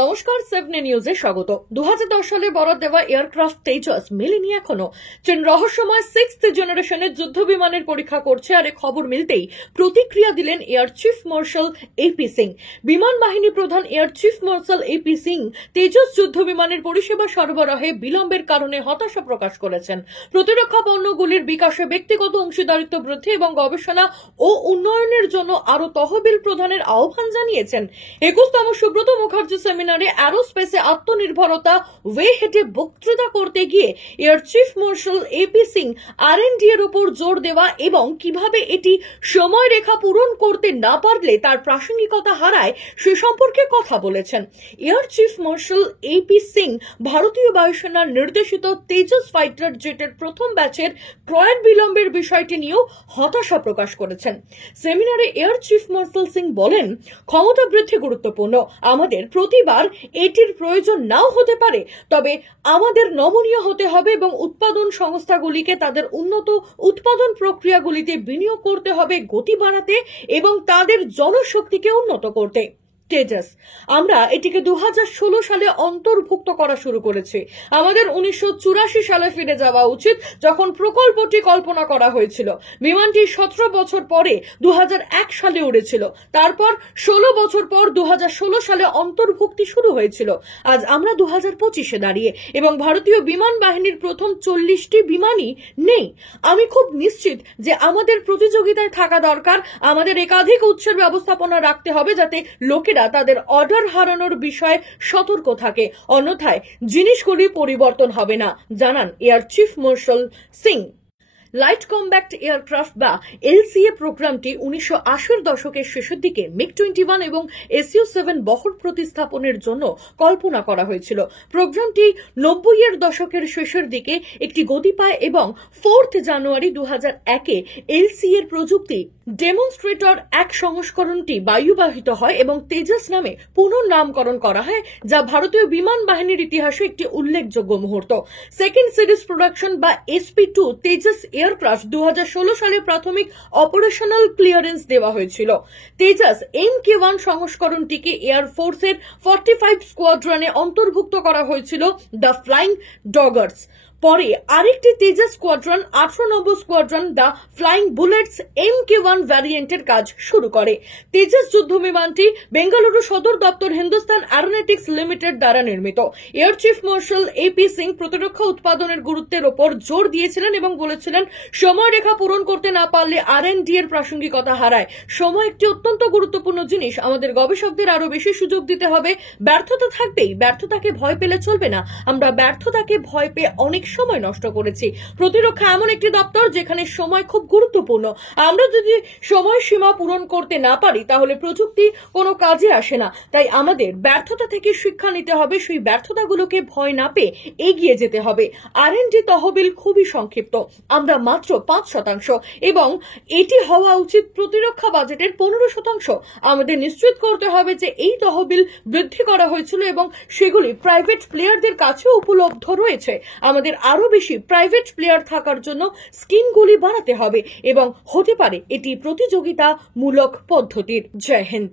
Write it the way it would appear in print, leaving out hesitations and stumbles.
নমস্কার, 7 নিউজে স্বাগত। 2010 সালে বরাদ দেওয়া এয়ারক্রাফট তেজস মেলেনি এখনো। চীন রহস্যময় 6th জেনারেশনের যুদ্ধ বিমানের পরীক্ষা করছে, আর খবর মিলতেই প্রতিক্রিয়া দিলেন air chief marshal AP Singh. বিমান বাহিনী প্রধান air chief marshal AP Singh Tejas যুদ্ধ বিমানের পরিষেবা সরবরাহে বিলম্বের কারণে হতাশা প্রকাশ করেছেন। প্রতিরক্ষা পণ্যগুলির বিকাশে ব্যক্তিগত অংশীদারিত্ব বৃদ্ধি এবং গবেষণা ও উন্নয়নের জন্য আরও তহবিল প্রদানের আহ্বান জানিয়েছেন। 21তম সুব্রত মুখার্জি সেমিনারে অ্যারোস্পেসে আত্মনির্ভরতা ওয়ে হেঁটে বক্তৃতা করতে গিয়ে air chief marshal AP Singh R&D এর উপর জোর দেওয়া এবং কিভাবে এটি সময় রেখা পূরণ করতে না পারলে তার প্রাসঙ্গিকতা হারায় সে সম্পর্কে কথা বলেছেন। Air chief marshal AP Singh ভারতীয় বায়ুসেনার নির্দেশিত তেজস ফাইটার জেটের প্রথম ব্যাচের ক্রয়ের বিলম্বের বিষয়টি নিয়েও হতাশা প্রকাশ করেছেন। সেমিনারে এয়ার চিফ মার্শাল সিং বলেন, ক্ষমতা বৃদ্ধি গুরুত্বপূর্ণ, আমাদের প্রতিবার এটির প্রয়োজন নাও হতে পারে, তবে আমাদের নমনীয় হতে হবে এবং উৎপাদন সংস্থাগুলিকে তাদের উন্নত উৎপাদন প্রক্রিয়াগুলিতে বিনিয়োগ করতে হবে, গতি বাড়াতে এবং তাদের জনশক্তিকে উন্নত করতে। তেজস, আমরা এটিকে 2016 সালে অন্তর্ভুক্ত করা শুরু করেছি। আমাদের 1984 সালে ফিরে যাওয়া উচিত, যখন প্রকল্পটি কল্পনা করা হয়েছিল। বিমানটি 17 বছর পরে 2001 সালে উড়েছিল। তারপর 16 বছর পর 2016 সালে অন্তর্ভুক্তি শুরু হয়েছিল। আজ আমরা 2025-এ দাঁড়িয়ে এবং ভারতীয় বিমান বাহিনীর প্রথম 40টি বিমানই নেই। আমি খুব নিশ্চিত যে আমাদের প্রতিযোগিতায় থাকা দরকার। আমাদের একাধিক উৎসের ব্যবস্থাপনা রাখতে হবে, যাতে লোকেরা তাদের অর্ডার হারানোর বিষয়ে সতর্ক থাকে, অন্যথায় জিনিসগুলি পরিবর্তন হবে না, জানান air chief martial Singh. Light combat aircraft বা এলসিএ প্রোগ্রামটি 1980-র দশকের শেষের দিকে মিগ-21 এবং SU-7 বহর প্রতিস্থাপনের জন্য কল্পনা করা হয়েছিল। প্রোগ্রামটি 90-এর দশকের শেষের দিকে একটি গতি পায় এবং 4 জানুয়ারি 2001-এ এলসিএর প্রযুক্তি ডেমনস্ট্রেটর 1 সংস্করণটি বায়ুবাহিত হয় এবং তেজস নামে পুনর্নামকরণ করা হয়, যা ভারতীয় বিমান বাহিনীর ইতিহাসে একটি উল্লেখযোগ্য মুহূর্ত। সেকেন্ড সিরিজ প্রোডাকশন বা SP2 তেজস এয়ারক্রাফট 2016 সালে প্রাথমিক অপারেশনাল ক্লিয়ারেন্স দেওয়া হয়েছিল। তেজস MK1 সংস্করণটিকে এয়ার ফোর্সের 45 স্কোয়াড্রনে অন্তর্ভুক্ত করা হয়েছিল, দ্য ফ্লাইং ডগার্স। পরে আরেকটি Tejas squadron 18 number squadron the flying bullets MK1 ভ্যারিয়েন্টের কাজ শুরু করে। তেজস যুদ্ধ বিমানটি বেঙ্গালুরু সদর দপ্তর হিন্দুস্তান অ্যারোনটিক্স লিমিটেড দ্বারা নির্মিত। Air chief marshal AP Singh প্রতিরক্ষা উৎপাদনের গুরুত্বের ওপর জোর দিয়েছিলেন এবং বলেছিলেন, সময় রেখা পূরণ করতে না পারলে আর&ডি এর প্রাসঙ্গিকতা হারায়। সময় একটি অত্যন্ত গুরুত্বপূর্ণ জিনিস। আমাদের গবেষকদের আরো বেশি সুযোগ দিতে হবে। ব্যর্থতা থাকবেই, ব্যর্থতাকে ভয় পেলে চলবে না। আমরা ব্যর্থতাকে ভয় পেয়ে অনেক সময় নষ্ট করেছি। প্রতিরক্ষা এমন একটি দপ্তর যেখানে সময় খুব গুরুত্বপূর্ণ। আমরা যদি সময় সীমা পূরণ করতে না পারি, তাহলে প্রযুক্তি কোনো কাজে আসে না। তাই আমাদের ব্যর্থতা থেকে শিক্ষা নিতে হবে, সেই ব্যর্থতাগুলোকে ভয় না পেয়ে এগিয়ে যেতে হবে। আর&ডি তহবিল খুবই সংক্ষিপ্ত, আমরা মাত্র 5% এবং এটি হওয়া উচিত প্রতিরক্ষা বাজেটের 15%। আমাদের নিশ্চিত করতে হবে যে এই তহবিল বৃদ্ধি করা হয়েছিল এবং সেগুলি প্রাইভেট প্লেয়ারদের কাছেও উপলব্ধ রয়েছে। আমাদের আরো বেশি প্রাইভেট প্লেয়ার থাকার জন্য স্কিমগুলি বাড়াতে হবে এবং হতে পারে এটি প্রতিযোগিতামূলক পদ্ধতির। জয় হিন্দ।